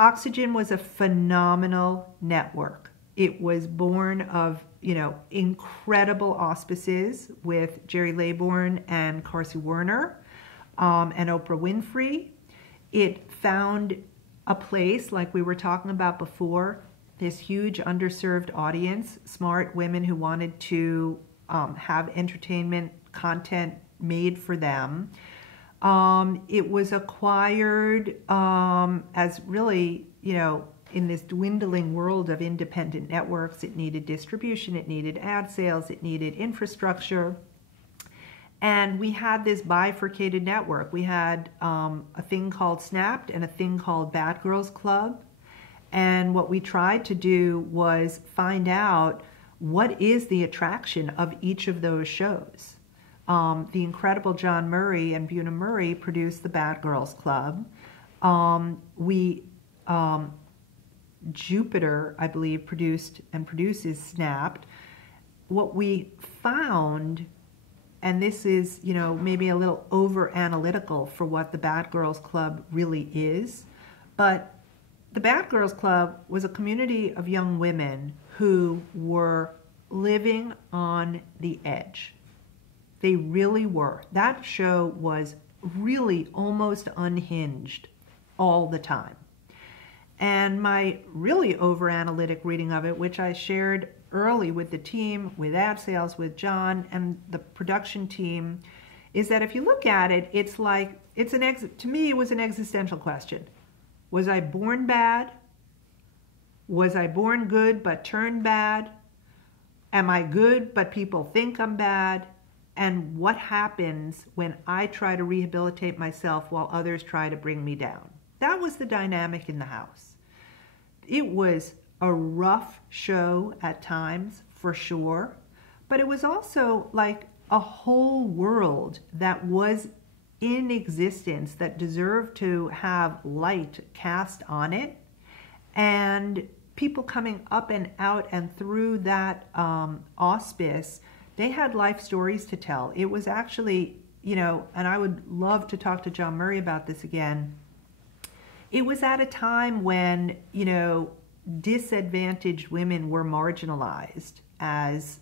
Oxygen was a phenomenal network. It was born of, incredible auspices with Jerry Laybourne and Carsey Werner and Oprah Winfrey. It found a place, like we were talking about before, this huge underserved audience, smart women who wanted to have entertainment content made for them. It was acquired as really, in this dwindling world of independent networks. It needed distribution, it needed ad sales, it needed infrastructure. And we had this bifurcated network. We had a thing called Snapped and a thing called Bad Girls Club. And what we tried to do was find out what is the attraction of each of those shows. The incredible John Murray and Buna Murray produced the Bad Girls Club. Jupiter, I believe, produced and produces Snapped. What we found, and this is, maybe a little over-analytical for what the Bad Girls Club really is, but the Bad Girls Club was a community of young women who were living on the edge. They really were. That show was really almost unhinged all the time. And my really over-analytic reading of it, which I shared early with the team, with ad sales, with John and the production team, is that if you look at it, it's like, to me, it was an existential question. Was I born bad? Was I born good but turned bad? Am I good but people think I'm bad? And what happens when I try to rehabilitate myself while others try to bring me down? That was the dynamic in the house. It was a rough show at times, for sure, but it was also like a whole world that was in existence that deserved to have light cast on it, and people coming up and out and through that auspice, they had life stories to tell. It was actually, and I would love to talk to John Murray about this again. It was at a time when, disadvantaged women were marginalized as,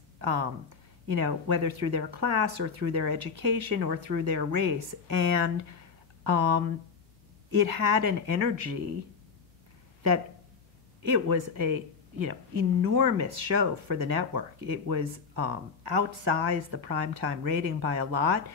whether through their class or through their education or through their race. And it had an energy that it was a, enormous show for the network. It was outsized the primetime rating by a lot.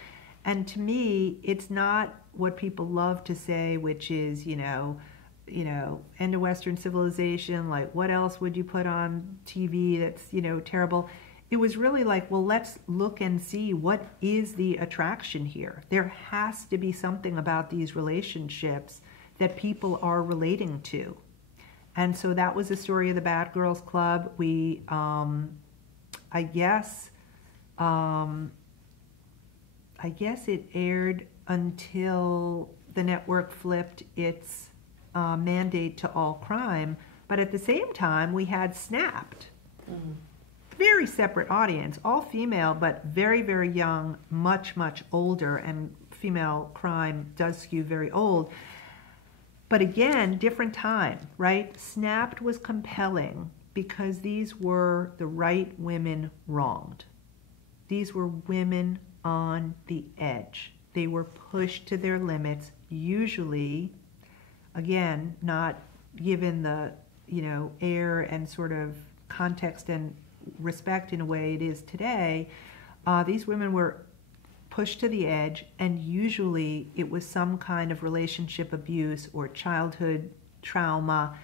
And to me, it's not what people love to say, which is, end of Western civilization, like what else would you put on TV that's, terrible? It was really like, well, let's look and see what is the attraction here. There has to be something about these relationships that people are relating to. And so that was the story of the Bad Girls Club. We, I guess it aired until the network flipped its mandate to all crime. But at the same time, we had Snapped. Mm-hmm. Very separate audience, all female, but very, very young, much, much older, and female crime does skew very old. But again, different time, right? Snapped was compelling because these were the right women wronged. These were women on the edge. They were pushed to their limits, usually, again, not given the, air and sort of context and respect in a way it is today. These women were pushed to the edge, and usually it was some kind of relationship abuse or childhood trauma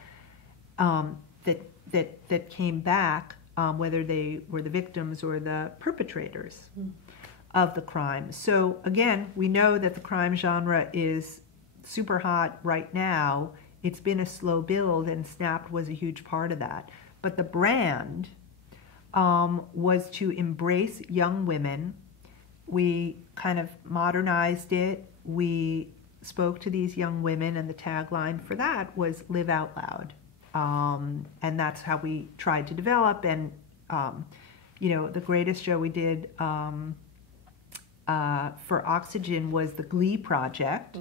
that came back, whether they were the victims or the perpetrators of the crime. So again, we know that the crime genre is super hot right now. It's been a slow build, and Snapped was a huge part of that. But the brand was to embrace young women. We kind of modernized it. We spoke to these young women, and the tagline for that was "Live Out Loud." And that's how we tried to develop. And, the greatest show we did for Oxygen was the Glee project,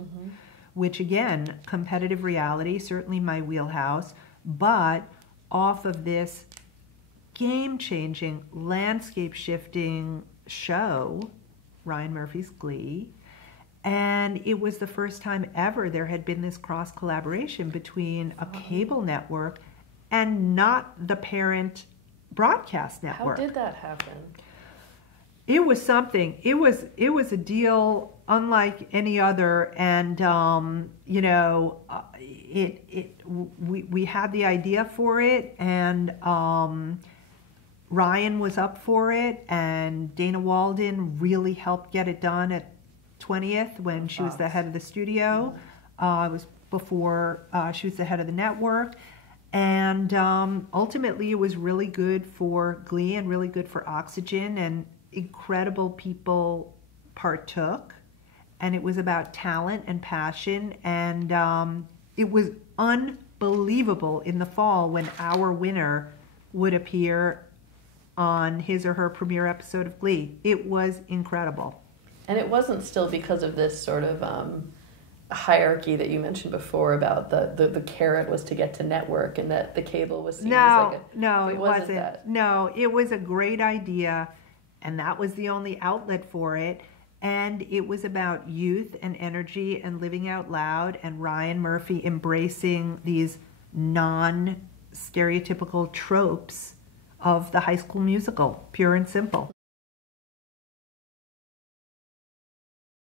which again, competitive reality, certainly my wheelhouse, but off of this game-changing, landscape-shifting show, Ryan Murphy's Glee. And it was the first time ever there had been this cross-collaboration between a cable network and not the parent broadcast network. How did that happen? It was something. It was a deal unlike any other, and you know, we had the idea for it, and Ryan was up for it, and Dana Walden really helped get it done at 20th when she was the head of the studio. It was before she was the head of the network. And ultimately, it was really good for Glee and really good for Oxygen, and incredible people partook. And it was about talent and passion. And it was unbelievable in the fall when our winner would appear on his or her premiere episode of Glee. It was incredible. And it wasn't still because of this sort of hierarchy that you mentioned before about the carrot was to get to network and that the cable was seen as like a... No, it wasn't. No, it was a great idea, and that was the only outlet for it. And it was about youth and energy and living out loud, and Ryan Murphy embracing these non-stereotypical tropes of the High School Musical, pure and simple.